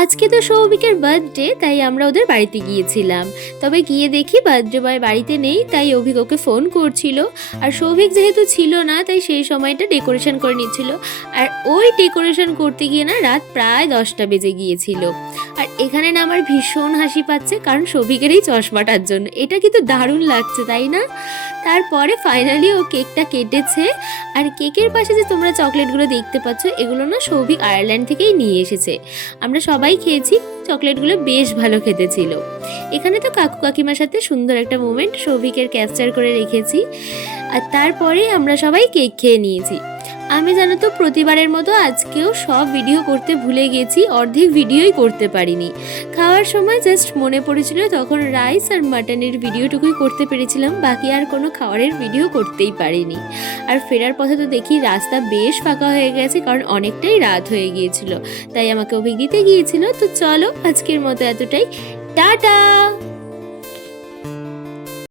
আজকে তো সৌভিকের বার্থডে, তাই আমরা ওদের বাড়িতে গিয়েছিলাম। তবে গিয়ে দেখি বার্থডে বয় বাড়িতে নেই, তাই অভিক ওকে ফোন করছিল। আর সৌভিক যেহেতু ছিল না, তাই সেই সময়টা ডেকোরেশন করে নিচ্ছিল। আর ওই ডেকোরেশন করতে গিয়ে না রাত প্রায় 10টা বেজে গিয়েছিল। আর এখানে না আমার ভীষণ হাসি পাচ্ছে, কারণ সৌভিকের এই চশমাটার জন্য। এটা কিন্তু দারুণ লাগছে, তাই না? তারপরে ফাইনালি ও কেকটা কেটেছে। আর কেকের পাশে যে তোমরা চকলেটগুলো দেখতে পাচ্ছ, এগুলো না সৌভিক আয়ারল্যান্ড থেকেই নিয়ে এসেছে। আমরা সবাই খেয়েছি, চকলেটগুলো বেশ ভালো খেতে ছিল। এখানে তো কাকু কাকিমার সাথে সুন্দর একটা মোমেন্ট সৌভিকের ক্যাপচার করে রেখেছি। আর তারপরে আমরা সবাই কেক খেয়ে নিয়েছি। আমি জানো তো প্রতিবারের মতো আজকেও সব ভিডিও করতে ভুলে গেছি, অর্ধেক ভিডিওই করতে পারিনি। খাওয়ার সময় জাস্ট মনে পড়েছিল, তখন রাইস আর মাটনের ভিডিওটুকুই করতে পেরেছিলাম, বাকি আর কোনো খাবারের ভিডিও করতেই পারিনি। আর ফেরার পথে তো দেখি রাস্তা বেশ ফাঁকা হয়ে গেছে, কারণ অনেকটাই রাত হয়ে গিয়েছিল, তাই আমাকে অভিক দিতে গিয়েছিল। তো চলো আজকের মতো এতটাই, টাটা।